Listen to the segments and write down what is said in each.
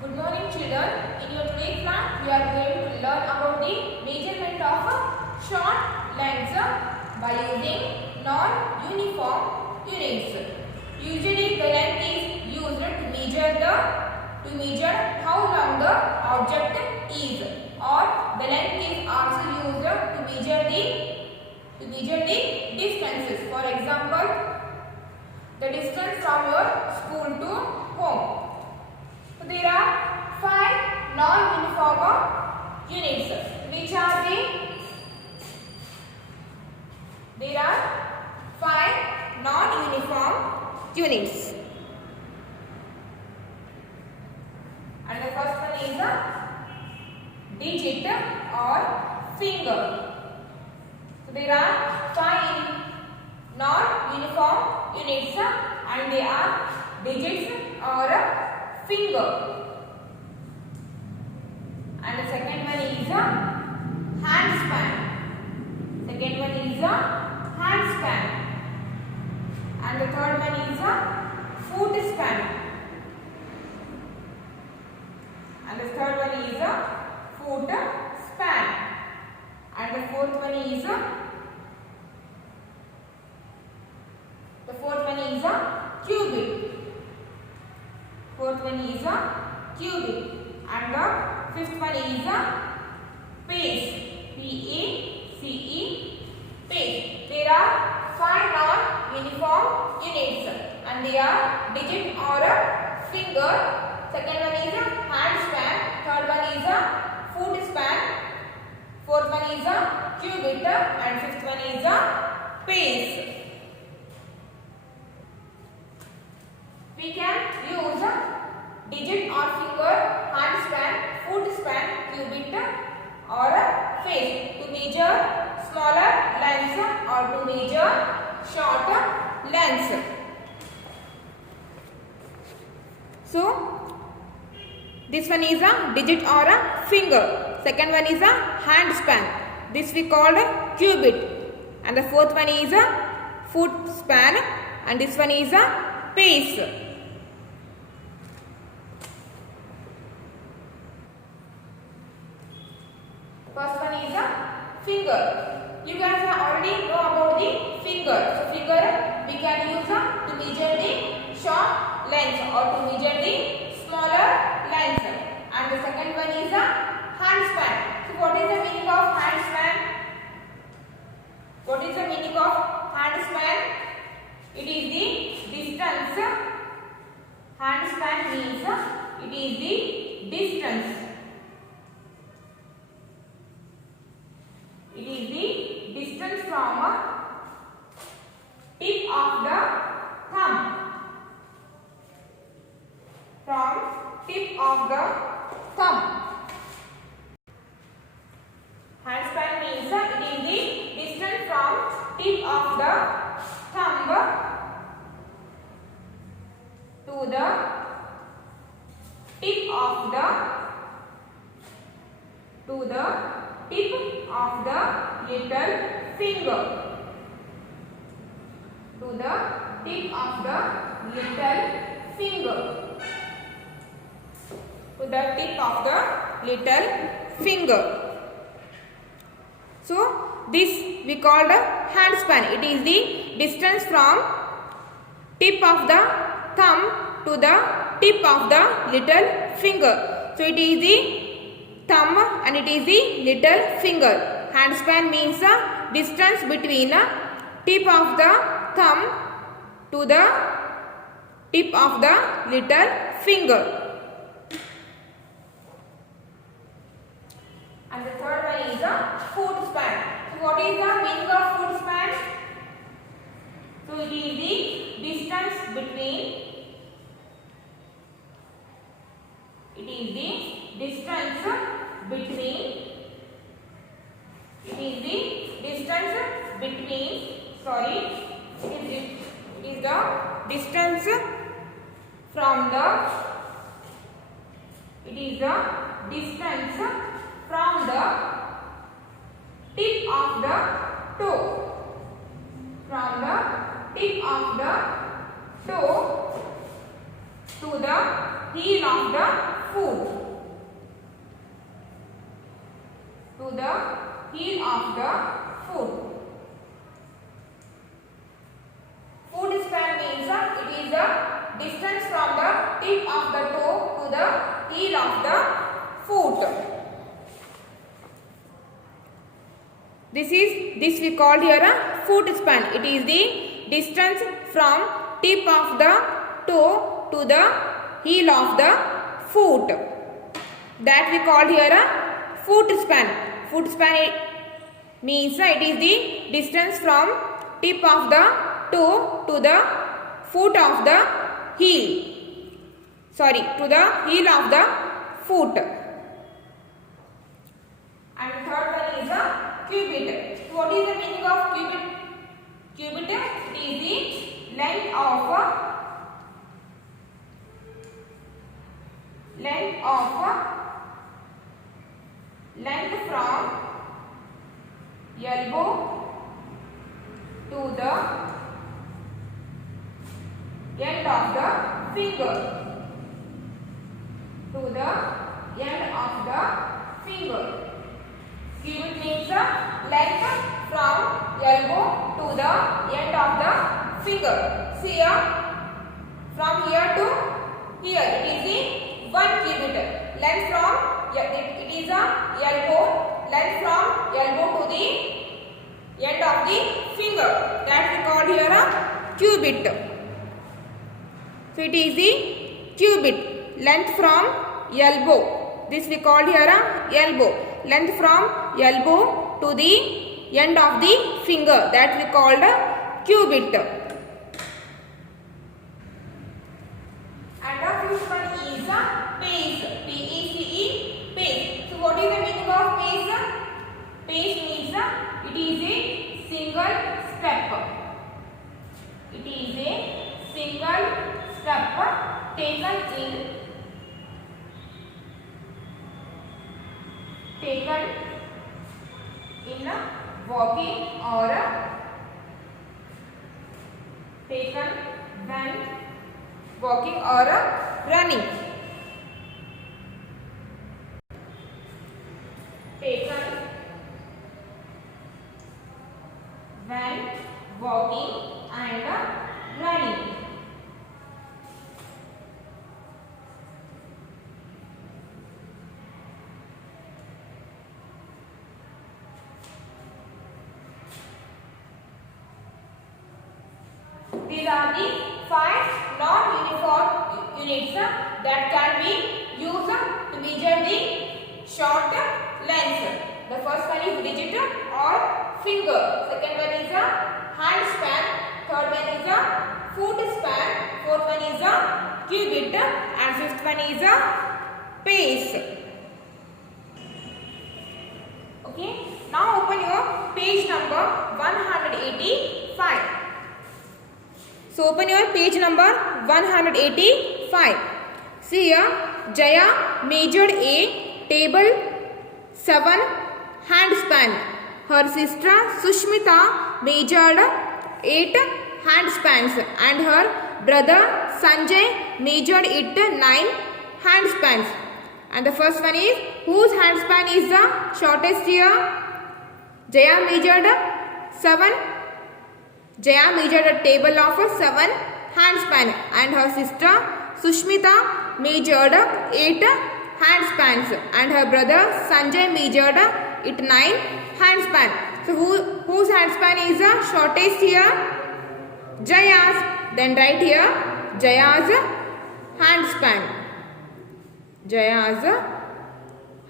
Good morning children. In your today's class we are going to learn about the measurement of short lengths by using non-uniform units. Usually the length is used to measure how long the object is, or the length is also used to measure the distances. For example, the distance from your school to home. So there are 5 non-uniform units. Which are they? There are 5 non-uniform units. And the first one is a digit or finger. So there are 5 non-uniform units and they are digits or finger. And the second one is a handspan. Second one is a handspan. And the third one is a foot span. And the third one is a foot span. And the fourth one is a cubit. Fourth one is a cubit. And the fifth one is a pace. P-A-C-E, pace. There are 5 non-uniform units and they are digit or a finger. Second one is a handspan. Third one is a foot span. Fourth one is a cubit and fifth one is a pace. We can use digit or finger, handspan, foot span, cubit or pace to measure smaller lengths or to measure short lengths. So this one is a digit or a finger. Second one is a handspan. This we called a cubit. And the fourth one is a foot span. And this one is a pace. First one is a finger. You guys already know about the finger. So finger we can use to measure the short length or to measure the smaller length. And the second one is a handspan. So what is the meaning of handspan? What is the meaning of handspan? It is the distance. Handspan means it is the distance. It is the distance from tip of the thumb. From tip of the thumb. Handspan means it is the distance from tip of the thumb to the tip of the tip of the little finger. To the tip of the little finger. To the tip of the little finger. So this we called a handspan. It is the distance from tip of the thumb to the tip of the little finger. So it is the thumb and it is the little finger. Handspan means the distance between tip of the thumb to the tip of the little finger. And the third one is a foot span. So what is the meaning of foot span? So it is the distance between distance from the tip of the toe. From the tip of the toe to the heel of the foot. To the heel of the foot. Foot span means it is the distance from the tip of the toe to the heel of the foot. This we called here a foot span. It is the distance from tip of the toe to the heel of the foot. That we called here a foot span. Foot span means it is the distance from tip of the toe to the foot of the heel. Sorry, to the heel of the foot. And the third one is a cubit. What is the meaning of cubit? Cubit is the length from elbow to the end of the finger. To the end of the finger. Cubit means length from elbow to the end of the finger. See here, from here to here, it is the 1 cubit. Length from it is a elbow. Length from elbow to the end of the finger. That we call here a cubit. So it is the cubit. Length from elbow. This we call here a elbow. Length from elbow to the end of the finger, that we called a cubit. And the fifth one is a pace. P-E-C-E, pace. So what is the meaning of pace? Pace means it is a single step. It is a single step taken in walking or taken when walking or running. Taken when walking and running. These are the 5 non-uniform units that can be used to measure the short length. The first one is digit or finger. Second one is a hand span. Third one is a foot span. Fourth one is a cubit. And fifth one is a pace. Okay. Now open your page number 185. So open your page number 185. See here, Jaya measured a table 7 hand span. Her sister Sushmita measured 8 hand spans and her brother Sanjay measured it 9 hand spans. And the first one is, whose hand span is the shortest here? Jaya measured 7. Jaya measured a table of 7 hand span and her sister Sushmita measured 8 hand spans and her brother Sanjay measured it 9 hand span. So whose hand span is the shortest here? Jaya's. Then write here Jaya's hand span. Jaya's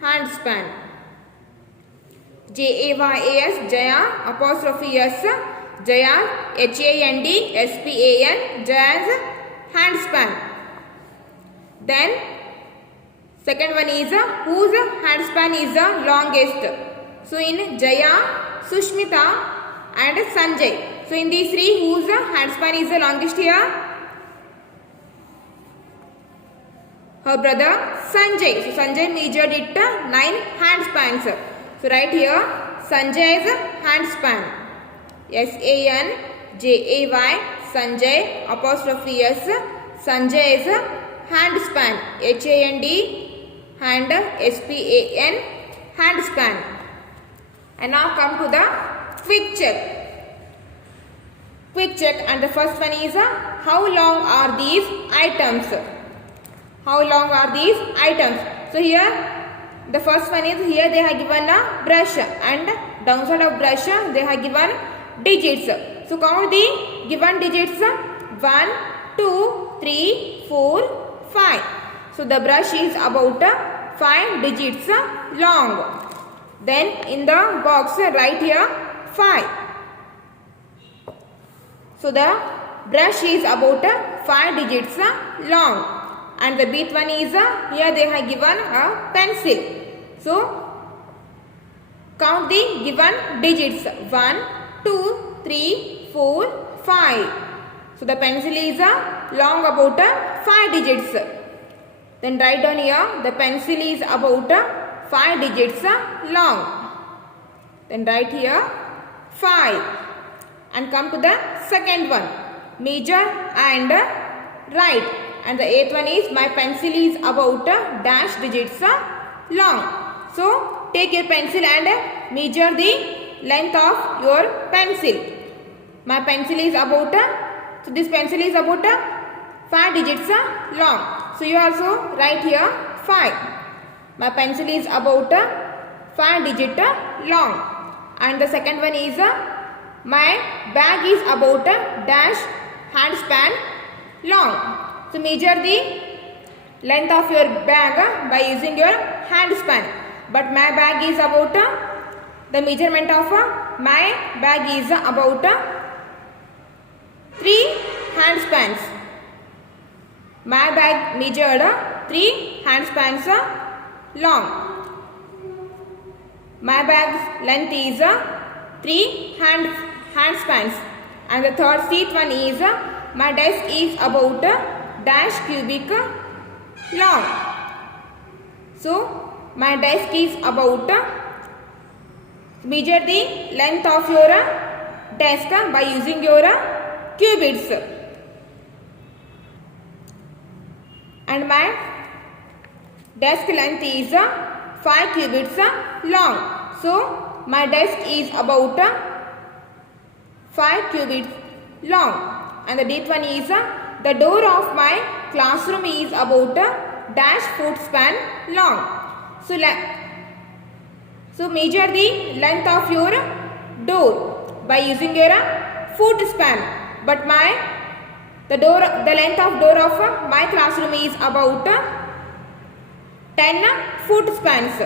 hand span. J-A-Y-A-S, Jaya, apostrophe S, Jaya, H-A-N-D-S-P-A-N, Jaya's hand span. Then second one is whose hand span is the longest. So in Jaya, Sushmita and Sanjay. So in these three, whose hand span is the longest here? Her brother Sanjay. So Sanjay measured it 9 hand spans. So write here Sanjay's hand span. S-A-N-J-A-Y, Sanjay, apostrophe S, Sanjay's hand span. H-A-N-D hand, SPAN, hand span. And now come to the quick check. Quick check, and the first one is how long are these items? How long are these items? So here the first one is, here they have given a brush, and downside of brush they have given digits. So count the given digits: 1, 2, 3, 4, 5. So the brush is about 5 digits long. Then in the box write here 5. So the brush is about 5 digits long. And the bit one is, here they have given a pencil. So count the given digits: 1, 2, 3, 4, 5. So the pencil is long about 5 digits. Then write down here, the pencil is about 5 digits long. Then write here 5. And come to the second one, measure and write. And the eighth one is, my pencil is about dash digits long. So take your pencil and measure the length of your pencil. My pencil is about, so this pencil is about 5 digits long. So you also write here 5. My pencil is about 5 digit long. And the second one is, my bag is about dash hand span long. So measure the length of your bag by using your hand span. But my bag is about, the measurement of my bag is about 3 hand spans. My bag measured 3 hand spans long. My bag's length is 3 hand spans. And the third seat one is, my desk is about dash cubic long. So my desk is about, measure the length of your desk by using your cubits. And my desk length is 5 cubits long. So my desk is about 5 cubits long. And the eighth one is, the door of my classroom is about dash foot span long. So measure the length of your door by using your foot span. But the length of door of my classroom is about 10 foot spans.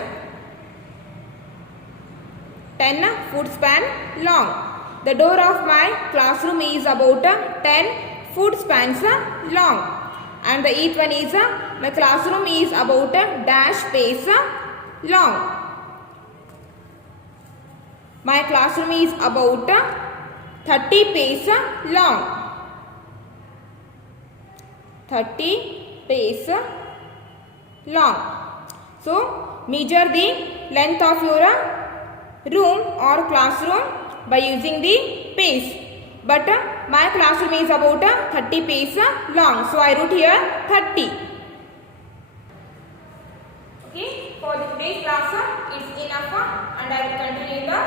10 foot span long. The door of my classroom is about 10 foot spans long. And the eighth one is, my classroom is about dash space long. My classroom is about 30 pace long. 30 pace long. So measure the length of your room or classroom by using the pace. But my classroom is about 30 pace long. So I wrote here 30. Okay, for the today's class it's enough, and I will continue in the